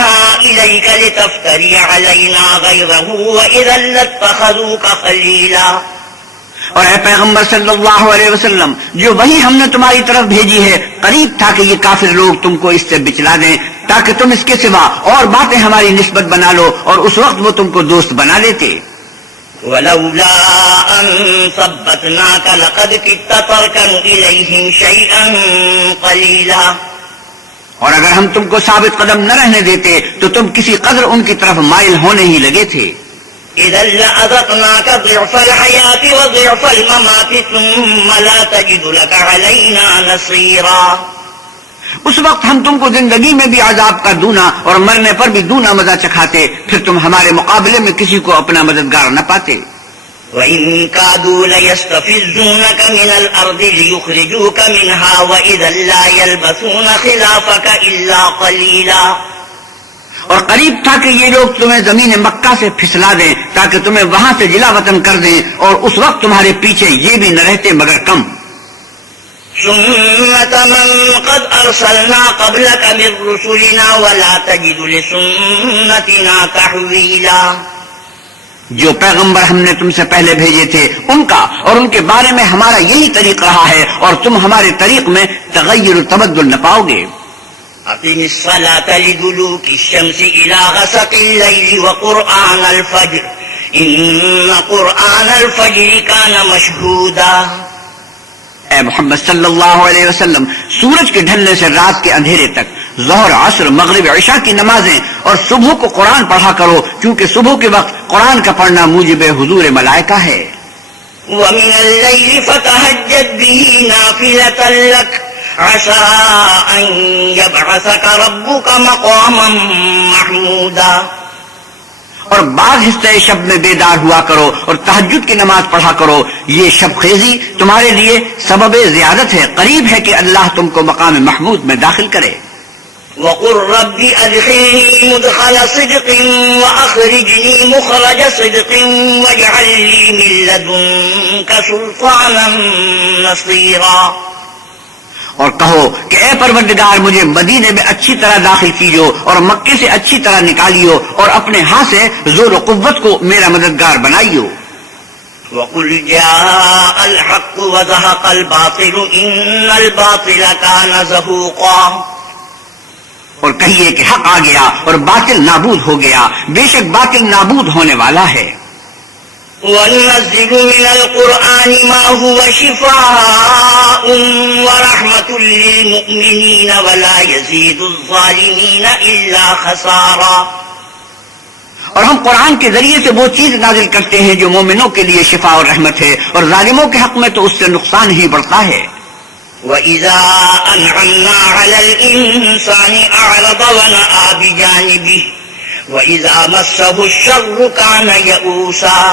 إِلَيْكَ لِتَفْتَرِيَ عَلَيْنَا غَيْرَهُ وَإِذًا لَّاتَّخَذُوكَ خَلِيلًا. اور اے پیغمبر صلی اللہ علیہ وسلم جو وہی ہم نے تمہاری طرف بھیجی ہے قریب تھا کہ یہ کافر لوگ تم کو اس سے بچلا دیں تاکہ تم اس کے سوا اور باتیں ہماری نسبت بنا لو اور اس وقت وہ تم کو دوست بنا لیتے. وَلَوْلَا أَن ثَبَّتْنَاكَ لَقَدْ كِدتَّ تَرْكَنُ إِلَيْهِمْ شَيْئًا قَلِيلًا. اور اگر ہم تم کو ثابت قدم نہ رہنے دیتے تو تم کسی قدر ان کی طرف مائل ہونے ہی لگے تھے. إِذًا لَّأَذَقْنَاكَ ضِعْفَ الْحَيَاةِ وَضِعْفَ الْمَمَاتِ ثُمَّ لَا تَجِدُ لَكَ عَلَيْنَا نَصِيرًا. اس وقت ہم تم کو زندگی میں بھی عذاب کا دونا اور مرنے پر بھی دونا مزہ چکھاتے پھر تم ہمارے مقابلے میں کسی کو اپنا مددگار نہ پاتے. وَإِن كَادُوا لَيَسْتَفِزُّونَكَ مِنَ الْأَرْضِ لِيُخْرِجُوكَ مِنْهَا وَإِذًا لَّا يَلْبَثُونَ خِلَافَكَ إِلَّا قَلِيلًا. اور قریب تھا کہ یہ لوگ تمہیں زمین مکہ سے پھسلا دیں تاکہ تمہیں وہاں سے جلا وطن کر دیں اور اس وقت تمہارے پیچھے یہ بھی نہ رہتے مگر کم. سُنَّةَ مَن قَدْ أَرْسَلْنَا قَبْلَكَ مِن رُّسُلِنَا وَلَا تَجِدُ لِسُنَّتِنَا تَحْوِيلًا. جو پیغمبر ہم نے تم سے پہلے بھیجے تھے ان کا اور ان کے بارے میں ہمارا یہی طریق رہا ہے اور تم ہمارے طریق میں تغیر و تبدل نہ پاؤ گے. أقم الصلاة لدلوك الشمس إلى غسق الليل وقرآن الفجر إن قرآن الفجر كان مشهودا. اے محمد صلی اللہ علیہ وسلم سورج کے ڈھلنے سے رات کے اندھیرے تک ظہر عصر مغرب عشاء کی نمازیں اور صبح کو قرآن پڑھا کرو کیونکہ صبح کے وقت قرآن کا پڑھنا موجب حضور ملائکہ ہے. ومن الليل فتهجد به نافلة لك عسى أن يبعثك ربك مقاما محمودا. اور بعض حصے شب میں بیدار ہوا کرو اور تہجد کی نماز پڑھا کرو. یہ شب خیزی تمہارے لیے سبب زیادت ہے. قریب ہے کہ اللہ تم کو مقام محمود میں داخل کرے. وقل رب ادخلني مدخل صدق واخرجني مخرج صدق واجعل لي من لدنك سلطانا نصيرا. اور کہو کہ اے پروردگار مجھے مدینے میں اچھی طرح داخل کیجو اور مکے سے اچھی طرح نکالیو اور اپنے ہاں سے زور و قوت کو میرا مددگار بنائیو. وقل جاء الحق وزهق الباطل ان الباطل كان زهوقا. اور کہیے کہ حق آ گیا اور باطل نابود ہو گیا. بے شک باطل نابود ہونے والا ہے. وَنُنَزِّلُ مِنَ الْقُرْآنِ مَا هُوَ شِفَاءٌ وَرَحْمَةٌ لِّلْمُؤْمِنِينَ وَلَا يَزِيدُ الظَّالِمِينَ إِلَّا خَسَارًا. اور ہم قرآن کے ذریعے سے وہ چیز نازل کرتے ہیں جو مومنوں کے لیے شفا اور رحمت ہے اور ظالموں کے حق میں تو اس سے نقصان ہی بڑھتا ہے. وَإِذَا أَنْعَمْنَا عَلَى الْإِنسَانِ أَعْرَضَ وَنَأَىٰ بِجَانِبِهِ وَإِذَا مَسَّهُ الشَّرُّ كَانَ يَئُوسًا.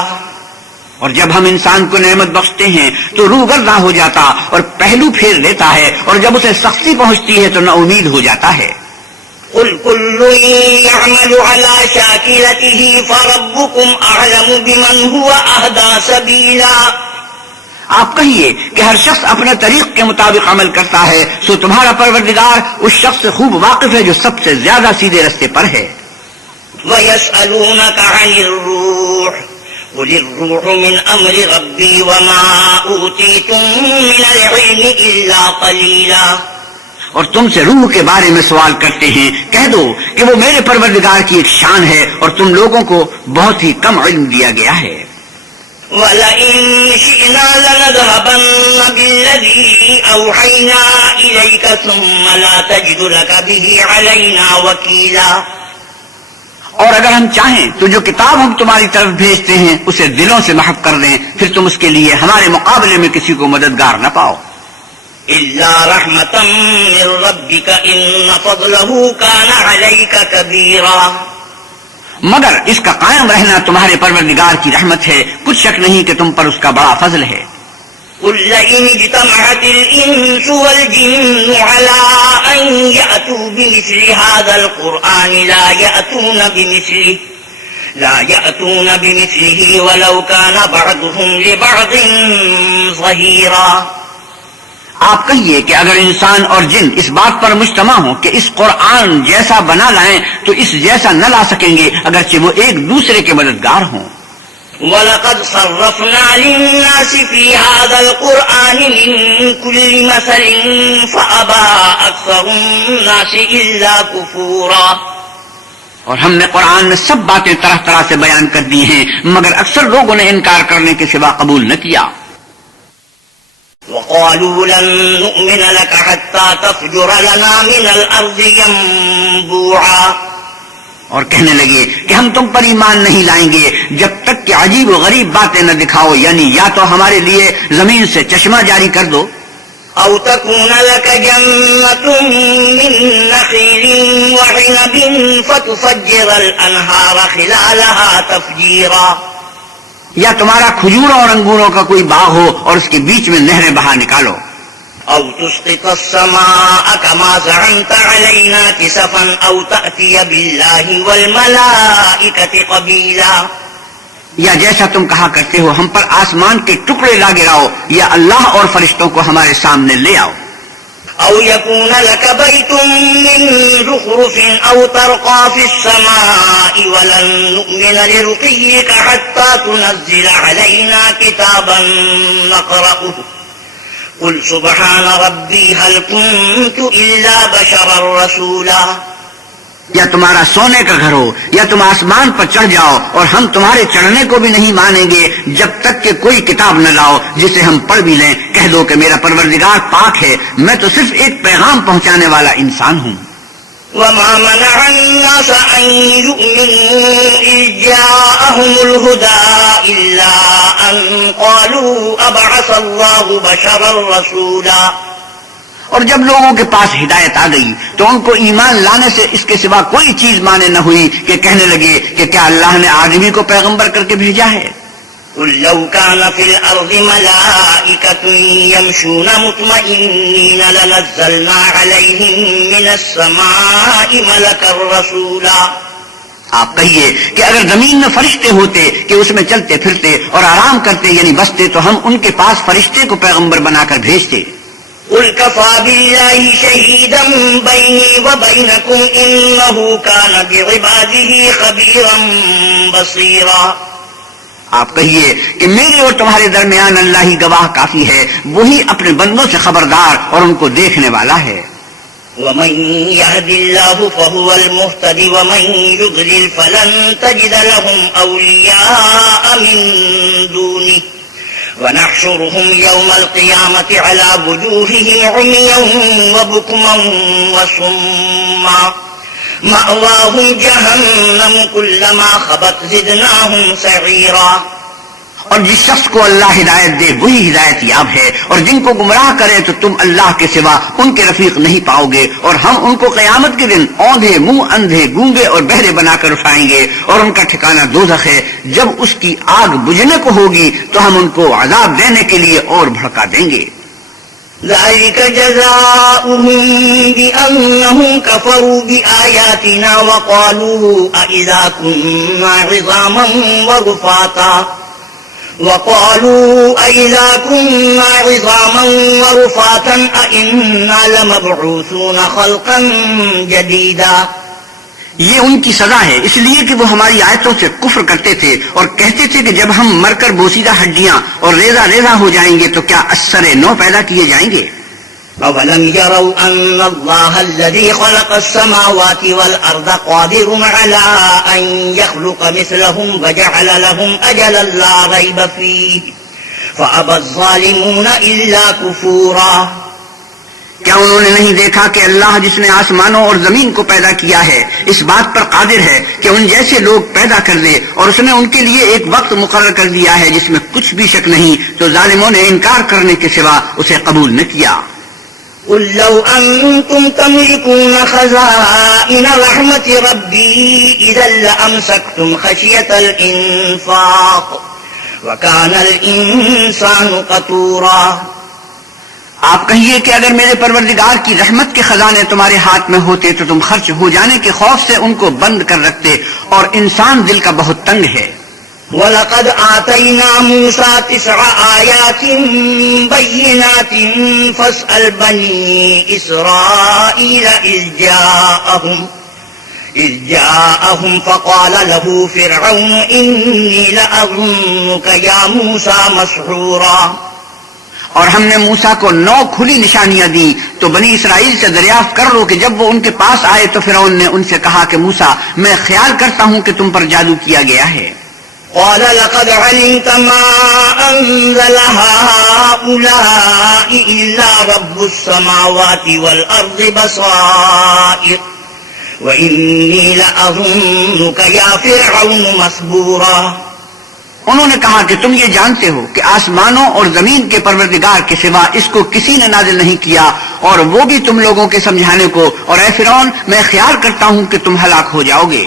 اور جب ہم انسان کو نعمت بخشتے ہیں تو روگرداں ہو جاتا اور پہلو پھیر لیتا ہے اور جب اسے سختی پہنچتی ہے تو نا امید ہو جاتا ہے. قُلْ كُلٌّ يَعْمَلُ عَلَى شَاكِلَتِهِ فَرَبُّكُمْ أَعْلَمُ بِمَنْ هُوَ أَهْدَىٰ سَبِيلًا. آپ کہیے کہ ہر شخص اپنے طریق کے مطابق عمل کرتا ہے سو تمہارا پروردگار اس شخص سے خوب واقف ہے جو سب سے زیادہ سیدھے رستے پر ہے. وَيَسْأَلُونَكَ عَنِ الرُّوحِ قُلِ الرُّوحُ مِنْ أَمْرِ رَبِّي وَمَا أُوتِيتُم مِّنَ الْعِلْمِ إِلَّا قَلِيلًا. اور تم سے روح کے بارے میں سوال کرتے ہیں. کہہ دو کہ وہ میرے پروردگار کی ایک شان ہے اور تم لوگوں کو بہت ہی کم علم دیا گیا ہے. وَلَئِن شِئْنَا لَنَذْهَبَنَّ بِالَّذِي أَوْحَيْنَا إِلَيْكَ ثُمَّ لَا تَجِدُ لَكَ بِهِ عَلَيْنَا وَكِيلًا. اور اگر ہم چاہیں تو جو کتاب ہم تمہاری طرف بھیجتے ہیں اسے دلوں سے محو کر دیں پھر تم اس کے لیے ہمارے مقابلے میں کسی کو مددگار نہ پاؤ. إِلَّا رَحْمَةً مِّن رَّبِّكَ إِنَّ فَضْلَهُ كَانَ عَلَيْكَ كَبِيرًا. مگر اس کا قائم رہنا تمہارے پروردگار کی رحمت ہے. کچھ شک نہیں کہ تم پر اس کا بڑا فضل ہے. قُل لَّئِنِ اجْتَمَعَتِ الْإِنسُ وَالْجِنُّ عَلَىٰ أَن يَأْتُوا بِمِثْلِ هَٰذَا الْقُرْآنِ لَا يَأْتُونَ بِمِثْلِهِ وَلَوْ كَانَ بَعْضُهُمْ لِبَعْضٍ ظَهِيرًا. آپ کہیے کہ اگر انسان اور جن اس بات پر مجتمع ہوں کہ اس قرآن جیسا بنا لائیں تو اس جیسا نہ لا سکیں گے اگرچہ وہ ایک دوسرے کے مددگار ہوں. وَلَقَدْ صَرَّفْنَا لِلنَّاسِ فِي هَٰذَا الْقُرْآنِ مِن كُلِّ مَثَلٍ فَأَبَىٰ أَكْثَرُ النَّاسِ إِلَّا كُفُورًا. اور ہم نے قرآن میں سب باتیں طرح طرح سے بیان کر دی ہیں مگر اکثر لوگوں نے انکار کرنے کے سوا قبول نہ کیا. وَقَالُوا لَن نُّؤْمِنَ لَكَ حَتَّىٰ تَفْجُرَ لَنَا مِنَ الْأَرْضِ يَنبُوعًا. اور کہنے لگے کہ ہم تم پر ایمان نہیں لائیں گے جب تک کہ عجیب و غریب باتیں نہ دکھاؤ یعنی یا تو ہمارے لیے زمین سے چشمہ جاری کر دو أَوْ تَكُونَ لَكَ جَنَّةٌ مِّن نَّخِيلٍ وَعِنَبٍ فَتُفَجِّرَ الْأَنْهَارَ خِلَالَهَا تَفْجِيرًا. یا تمہارا کھجوروں اور انگوروں کا کوئی باغ ہو اور اس کے بیچ میں نہریں بہا نکالو. أَوْ تُسْقِطَ السَّمَاءَ كَمَا زَعَمْتَ عَلَيْنَا كِسَفًا أَوْ تَأْتِيَ بِاللَّهِ وَالْمَلَائِكَةِ قَبِيلًا. یا جیسا تم کہا کرتے ہو ہم پر آسمان کے ٹکڑے لا گراؤ یا اللہ اور فرشتوں کو ہمارے سامنے لے آؤ. أَوْ يَكُونَ لَكَ بَيْتٌ مِّن زُخْرُفٍ أَوْ تَرْقَىٰ فِي السَّمَاءِ وَلَن نُّؤْمِنَ لِرُقِيِّكَ حَتَّىٰ تُنَزِّلَ عَلَيْنَا كِتَابًا نَّقْرَؤُهُ قُلْ سُبْحَانَ رَبِّي هَلْ كُنتُ إِلَّا بَشَرًا رَّسُولًا. یا تمہارا سونے کا گھر ہو یا تم آسمان پر چڑھ جاؤ اور ہم تمہارے چڑھنے کو بھی نہیں مانیں گے جب تک کہ کوئی کتاب نہ لاؤ جسے ہم پڑھ بھی لیں. کہہ دو کہ میرا پروردگار پاک ہے میں تو صرف ایک پیغام پہنچانے والا انسان ہوں. وَمَا مَنَعَ النَّاسَ أَن يُؤْمِنُوا إِذْ جَاءَهُمُ الْهُدَىٰ إِلَّا أَن قَالُوا أَبَعَثَ اللَّهُ بَشَرًا رَّسُولًا. اور جب لوگوں کے پاس ہدایت آ گئی تو ان کو ایمان لانے سے اس کے سوا کوئی چیز مانے نہ ہوئی کہ کہنے لگے کہ کیا اللہ نے آدمی کو پیغمبر کر کے بھیجا ہے؟ قل لو كان في الأرض ملائكة يمشون مطمئنين لنزلنا عليهم من السماء ملكا رسولا. آپ کہیے کہ اگر زمین میں فرشتے ہوتے کہ اس میں چلتے پھرتے اور آرام کرتے یعنی بستے تو ہم ان کے پاس فرشتے کو پیغمبر بنا کر بھیجتے. قل كفى بالله شهيدا بيني وبينكم إنه كان بعباده خبيرا بصيرا. آپ کہیے کہ میرے اور تمہارے درمیان اللہ ہی گواہ کافی ہے، وہی اپنے بندوں سے خبردار اور ان کو دیکھنے والا ہے. ومن يهد الله فهو المهتدي ومن يضلل فلن تجد لهم أولياء من دونه ونحشرهم يوم القيامة على وجوههم عميا وبكما وصما مأواهم جهنم كلما خبت زدناهم سعيرا. اور جس شخص کو اللہ ہدایت دے وہی ہدایت یاب ہے، اور جن کو گمراہ کرے تو تم اللہ کے سوا ان کے رفیق نہیں پاؤ گے، اور ہم ان کو قیامت کے دن اوندھے، منہ اندھے، گونگے اور بہرے بنا کر اٹھائیں گے، اور ان کا ٹھکانہ دوزخ ہے. جب اس کی آگ بجھنے کو ہوگی تو ہم ان کو عذاب دینے کے لیے اور بھڑکا دیں گے. ذلك جزاؤهم بأنهم كفروا بآياتنا وقالوا أإذا كنا عظاما ورفاتا أإنا لمبعوثون خلقا جديدا. یہ ان کی سزا ہے اس لیے کہ وہ ہماری آیتوں سے کفر کرتے تھے اور کہتے تھے کہ جب ہم مر کر بوسیدہ ہڈیاں اور ریزہ ریزہ ہو جائیں گے تو کیا اثر نو پیدا کیے جائیں گے؟ أولم يروا أن الله الذي خلق السماوات والأرض قادر على أن يخلق مثلهم وجعل لهم أجلا لا ريب فيه فأبى الظالمون إلا كفورا. کیا انہوں نے نہیں دیکھا کہ اللہ جس نے آسمانوں اور زمین کو پیدا کیا ہے اس بات پر قادر ہے کہ ان جیسے لوگ پیدا کر دے، اور اس نے ان کے لیے ایک وقت مقرر کر دیا ہے جس میں کچھ بھی شک نہیں، تو ظالموں نے انکار کرنے کے سوا اسے قبول نہ کیا. قل لو أنتم تملكون خزائن رحمة ربي إذا لأمسكتم خشية الإنفاق وكان الإنسان قتورا. آپ کہیے کہ اگر میرے پروردگار کی رحمت کے خزانے تمہارے ہاتھ میں ہوتے تو تم خرچ ہو جانے کے خوف سے ان کو بند کر رکھتے، اور انسان دل کا بہت تنگ ہے. وَلَقَدْ آتَيْنَا مُوسَى 9 آيَاتٍ بَيِّنَاتٍ فَاسْأَلْ بَنِي إِسْرَائِيلَ إِذْ جَاءَهُمْ فَقَالَ لَهُ فِرْعَوْنُ إِنِّي لَأَظُنُّكَ يَا مُوسَى مَسْحُورًا. اور ہم نے موسیٰ کو 9 کھلی نشانیاں دی تو بنی اسرائیل سے دریافت کر لو کہ جب وہ ان کے پاس آئے تو فرعون نے ان سے کہا کہ موسیٰ میں خیال کرتا ہوں کہ تم پر جادو کیا گیا ہے. قال لقد علمت ما أنزل هؤلاء إلا رب السماوات والأرض بصائر وإني لأظنك يا فرعون مسبورا. انہوں نے کہا کہ تم یہ جانتے ہو کہ آسمانوں اور زمین کے پروردگار کے سوا اس کو کسی نے نازل نہیں کیا، اور وہ بھی تم لوگوں کے سمجھانے کو، اور اے فرعون میں خیال کرتا ہوں کہ تم ہلاک ہو جاؤ گے.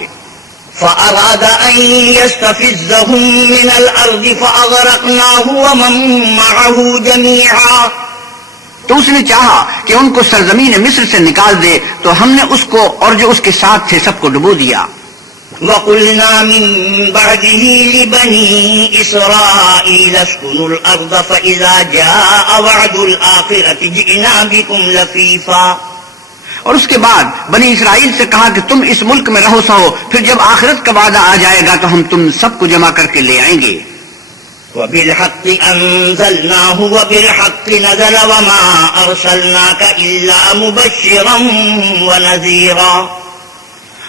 فأراد أن يستفزهم من الأرض فأغرقناه ومن معه جميعا. تو اس نے چاہا کہ ان کو سرزمین مصر سے نکال دے تو ہم نے اس کو اور جو اس کے ساتھ تھے سب کو ڈبو دیا. وَقُلْنَا مِن بَعْدِهِ لِبَنِي إِسْرَائِيلَ اسْكُنُوا الْأَرْضَ فَإِذَا جَاءَ وَعْدُ الْآخِرَةِ جِئْنَا بِكُمْ لَفِيفًا. اور اس کے بعد بنی اسرائیل سے کہا کہ تم اس ملک میں رہو سہو، پھر جب آخرت کا وعدہ آ جائے گا تو ہم تم سب کو جمع کر کے لے آئیں گے. وَبِالْحَقِّ أَنزَلْنَاهُ وَبِالْحَقِّ نَزَلَ وَمَا أَرْسَلْنَاكَ إِلَّا مُبَشِّرًا وَنَذِيرًا.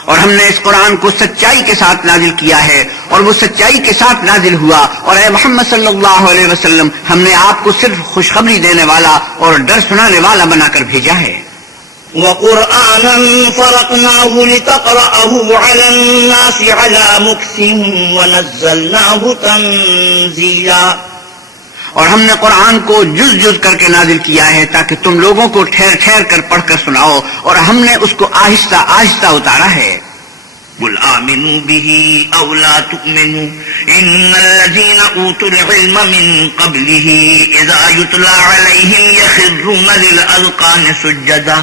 اور ہم نے اس قرآن کو سچائی کے ساتھ نازل کیا ہے اور وہ سچائی کے ساتھ نازل ہوا، اور اے محمد صلی اللہ علیہ وسلم ہم نے آپ کو صرف خوشخبری دینے والا اور ڈر سنانے والا بنا کر بھیجا ہے. وَقُرْآنًا فَرَقْنَاهُ لِتَقْرَأَهُ عَلَى النَّاسِ عَلَى مُكْثٍ وَنَزَّلْنَاهُ تَنزِيلًا. اور ہم نے قرآن کو جز جز کر کے نازل کیا ہے تاکہ تم لوگوں کو ٹھہر ٹھہر کر پڑھ کر سناؤ، اور ہم نے اس کو آہستہ آہستہ اتارا ہے۔ قل آمنوا به أو لا تؤمنوا إن الذين أوتوا العلم من قبله إذا يتلى عليهم يخرون للأذقان سجدا۔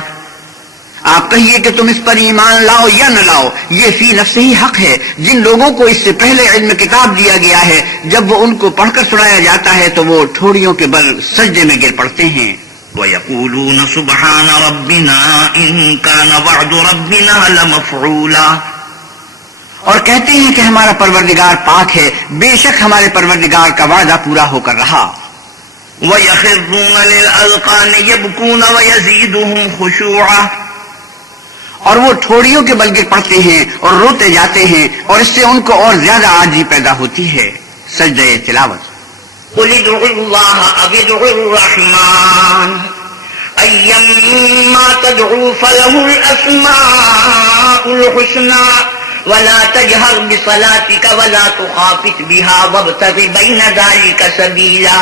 آپ کہیے کہ تم اس پر ایمان لاؤ یا نہ لاؤ، یہ فی نفسہ ہی حق ہے۔ جن لوگوں کو اس سے پہلے علم کتاب دیا گیا ہے، جب وہ ان کو پڑھ کر سنایا جاتا ہے تو وہ ٹھوڑیوں کے بل سجدے میں گر پڑتے ہیں۔ وَيَقُولُونَ سُبْحَانَ رَبِّنَا إِن كَانَ وَعْدُ رَبِّنَا لَمَفْعُولًا، اور کہتے ہیں کہ ہمارا پروردگار پاک ہے، بے شک ہمارے پروردگار کا وعدہ پورا ہو کر رہا۔ وَيَخِرُّونَ لِلْأَذْقَانِ يَبْكُونَ وَيَزِيدُهُمْ خُشُوعًا، اور وہ ٹھوڑیوں کے بل گر پڑتے ہیں اور روتے جاتے ہیں، اور اس سے ان کو اور زیادہ عاجزی پیدا ہوتی ہے۔ سجدہ تلاوت۔ قُلِ ادْعُوا اللَّهَ أَوِ ادْعُوا الرَّحْمَٰنَ أَيًّمَّا تَدْعُوا فَلَهُ الْأَسْمَاءُ الْحُسْنَىٰ وَلَا تَجْهَرْ بِصَلَاتِكَ وَلَا تُخَافِتْ بِهَا وَابْتَغِ بَيْنَ ذَلِكَ سَبِيلًا۔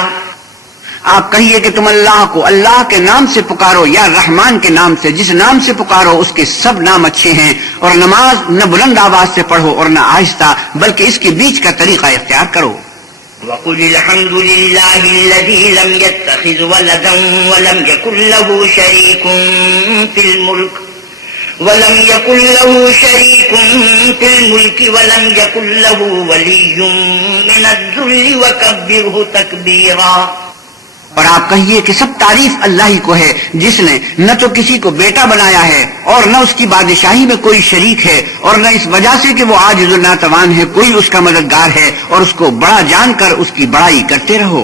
آپ کہیے کہ تم اللہ کو اللہ کے نام سے پکارو یا رحمان کے نام سے، جس نام سے پکارو اس کے سب نام اچھے ہیں، اور نماز نہ بلند آواز سے پڑھو اور نہ آہستہ، بلکہ اس کے بیچ کا طریقہ اختیار کرو۔ وَقُلِ الْحَمْدُ لِلَّهِ الَّذِي لَمْ يَتَّخِذْ وَلَدًا وَلَمْ يَكُن لَّهُ شَرِيكٌ فِي الْمُلْكِ وَلَمْ يَكُن لَّهُ وَلِيٌّ مِّنَ الذُّلِّ وَكَبِّرْهُ تَكْبِيرًا۔ اور آپ کہیے کہ سب تعریف اللہ ہی کو ہے، جس نے نہ تو کسی کو بیٹا بنایا ہے اور نہ اس کی بادشاہی میں کوئی شریک ہے، اور نہ اس وجہ سے کہ وہ عاجز و ناتوان ہے کوئی اس کا مددگار ہے، اور اس کو بڑا جان کر اس کی بڑائی کرتے رہو۔